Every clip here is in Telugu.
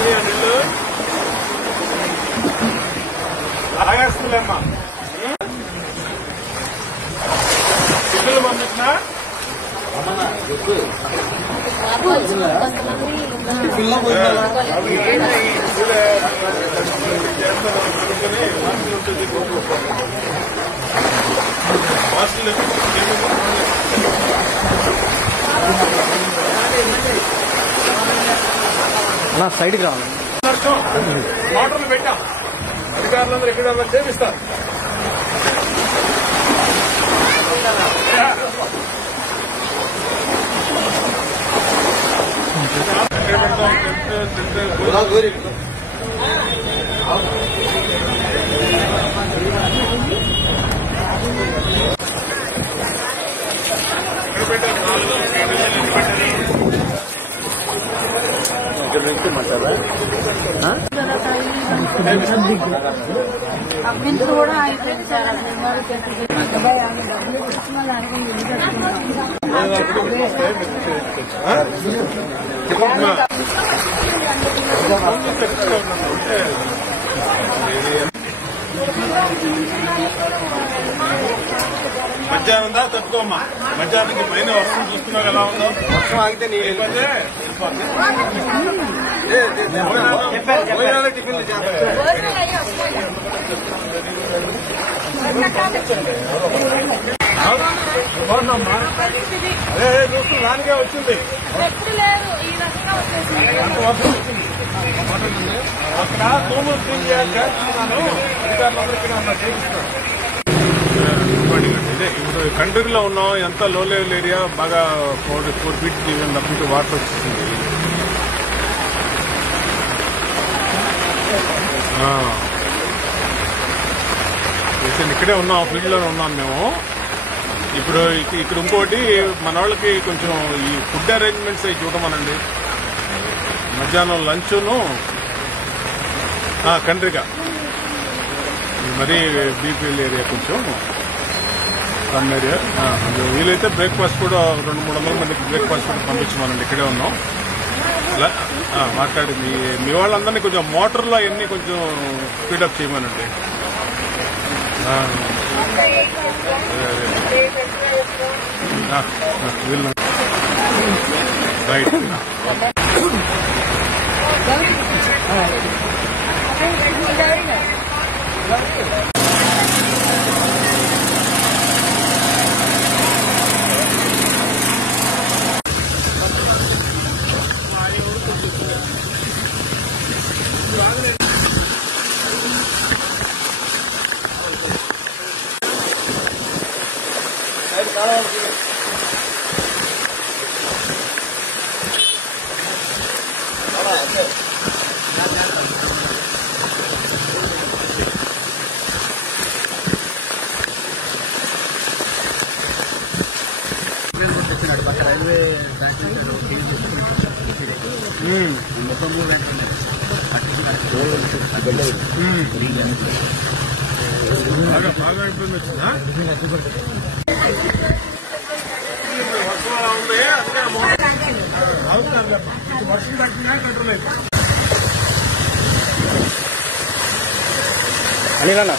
నీళ్ళు ఆగేస్తుందమ్మా. పిల్లలు పంపించినా సైడ్కి రావాలి. మోటార్లు పెట్టాం, అధికారులందరూ ఎక్కడ చేపిస్తారు. అభ్యంతరం కూడా అయిపోయింది సార్. మధ్యాహ్నం దా తట్టుకోమ్మా. మధ్యాహ్నానికి పైన వర్షం చూస్తున్నావు ఎలా ఉందో. వర్షం ఆగితే టిఫిన్లు బాగుందమ్మా. అదే చూస్తూ దానికే వచ్చింది. వర్షం వచ్చింది అక్కడ తూములు క్లీన్ చేస్తున్నాను. అధికారులందరూ ఇక్కడ చేపిస్తున్నాను. ఇదే ఇప్పుడు కంట్రీలో ఉన్నాం. ఎంత లో లెవెల్ ఏరియా, బాగా 4 ఫీట్ తప్పించి వాటర్ వచ్చింది. ఇక్కడే ఉన్నాం, ఫీల్డ్ లోనే ఉన్నాం మేము. ఇప్పుడు ఇక్కడ ఇంకోటి మన వాళ్ళకి కొంచెం ఈ ఫుడ్ అరేంజ్మెంట్స్ అవి చూడమనండి. మధ్యాహ్నం లంచ్ను కంట్రీగా మరీ బీపీఎల్ ఏరియా కొంచెం సమ్ ఏరియా. వీలైతే బ్రేక్ఫాస్ట్ కూడా 200-300 మందికి బ్రేక్ఫాస్ట్ కూడా పంపించమనండి. ఇక్కడే ఉన్నాం. అలా మాట్లాడి మీ వాళ్ళందరినీ కొంచెం మోటార్లో అవన్నీ కొంచెం స్పీడప్ చేయమనండి. వీళ్ళు రైట్. బాగా అయిపోయింది వచ్చిందా? వర్షం తగ్గినా కంట్రోల్ అయిపోయింది. అనిలన్నా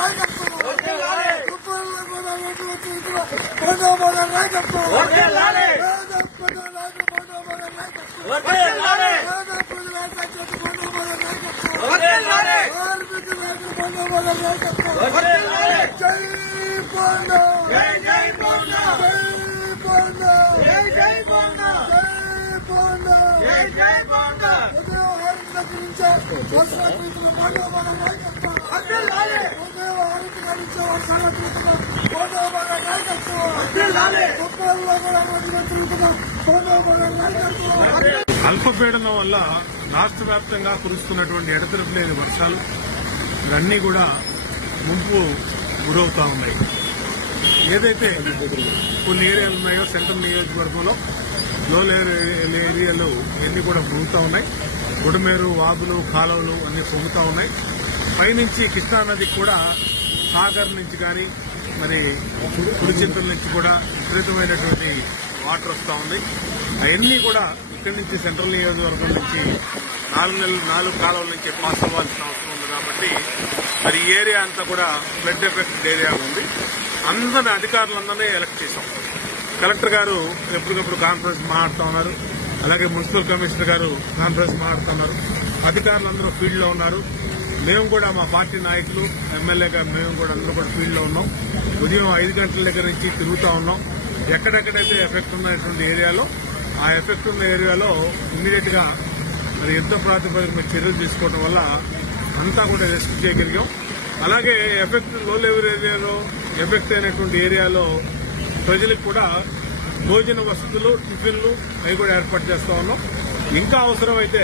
నాయకులు అల్పపీడనం వల్ల రాష్ట్ర వ్యాప్తంగా కురుస్తున్నటువంటి ఎడతెరపు లేని వర్షాలు ఇవన్నీ కూడా ముంపు గురవుతా ఉన్నాయి. ఏదైతే కొన్ని ఏరియాలు ఉన్నాయో సెంట్రల్ నియోజకవర్గంలో లో ఏరియాలు ఇవన్నీ కూడా పొంగుతూ ఉన్నాయి. గుడమేరు, వాగులు, కాలువలు అన్ని పొంగుతూ ఉన్నాయి. పైనుంచి కృష్ణానదికి కూడా సాగర్ నుంచి కానీ మరి పులిచింతల నుంచి కూడా విపరీతమైనటువంటి వాటర్ వస్తూ ఉంది. అవన్నీ కూడా ఇక్కడి నుంచి సెంట్రల్ నియోజకవర్గం నుంచి 4 కాలువల నుంచి పాస్ అవ్వాల్సిన అవసరం ఉంది. కాబట్టి మరి ఈ ఏరియా అంతా కూడా ఫ్లడ్ ఎఫెక్టెడ్ ఏరియా ఉంది. అందరినీ అధికారులందరినీ ఎలక్ట్ చేశాం. కలెక్టర్ గారు ఎప్పటికప్పుడు కాన్ఫరెన్స్ మాట్లాడుతూ ఉన్నారు. అలాగే మున్సిపల్ కమిషనర్ గారు కాన్ఫరెన్స్ మాట్లాడుతున్నారు. అధికారులందరూ ఫీల్డ్ లో ఉన్నారు. మేము కూడా మా పార్టీ నాయకులు, ఎమ్మెల్యే గారు మేము కూడా అందరూ కూడా ఫీల్డ్ లో ఉన్నాం. ఉదయం 5 గంటల దగ్గర నుంచి తిరుగుతూ ఉన్నాం. ఎక్కడెక్కడైతే ఎఫెక్ట్ ఉన్నటువంటి ఏరియాలో ఆ ఎఫెక్ట్ ఉన్న ఏరియాలో ఇమ్మీడియట్ గా మరి యుద్ధ ప్రాతిపదికన చర్యలు తీసుకోవడం వల్ల అంతా కూడా రెస్క్యూ చేయగలిగాం. అలాగే ఎఫెక్ట్ లో లెవెల్ ఏరియాలో ఎఫెక్ట్ అయినటువంటి ఏరియాలో ప్రజలకు కూడా భోజన వసతులు, టిఫిన్లు అవి కూడా ఏర్పాటు చేస్తా ఉన్నాం. ఇంకా అవసరమైతే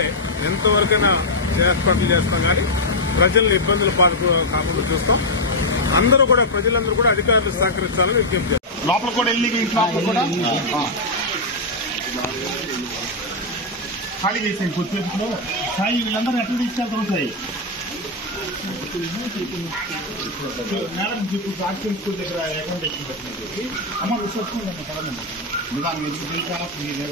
ఎంతవరకైనా ఏర్పాట్లు చేస్తాం కానీ ప్రజల్ని ఇబ్బందులు కాకుండా చూస్తాం. అందరూ కూడా ప్రజలందరూ కూడా అధికారులు సహకరించాలని విజ్ఞప్తి చేస్తాం. లోపల కూడా వెళ్ళి లోపల కూడా ఖాళీ చేసాను కొద్దిసేపులో. సాయి వీళ్ళందరూ ఎట్లా తీసుకెళ్తాం సాయి మేడం ఇప్పుడు ఆక్సిజన్ స్కూల్ దగ్గర అకౌంట్ ఎక్కి అమ్మ వస్తుందమ్మా పడదండి దాని ఎందుకు తెలియక మీరు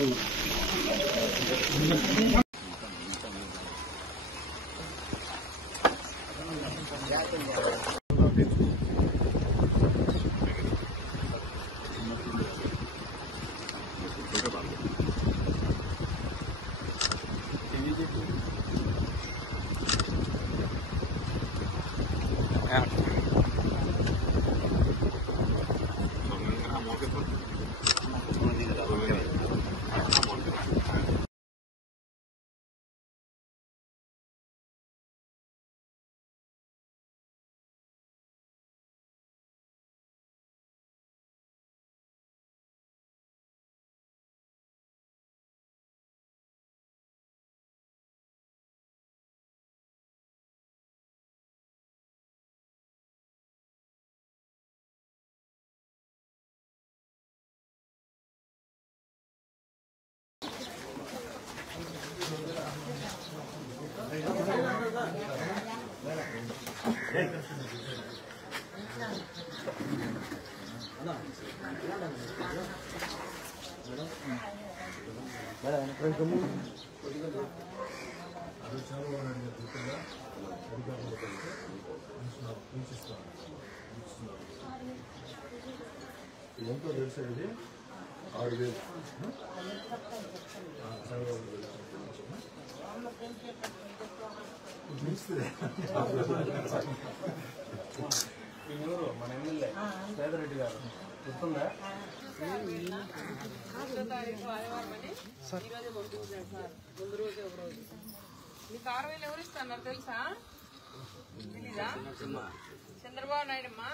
ఎంతో తెలిసేది 6,000 మన ఎమ్మెల్యే పేదరెడ్డి గారు గుర్తుందా? మీకు 6,000 ఎవరు ఇస్తున్నారు తెలుసా? తెలీదా? చంద్రబాబు నాయుడు అమ్మా.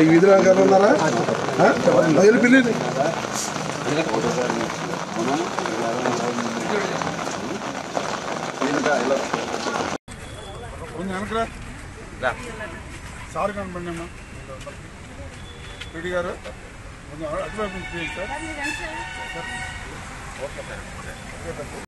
ఈ వీధిలో గారు ఉన్నారా? పిల్లి సార్ కనపండి అమ్మా రెడ్డి గారు అటువైపు సార్.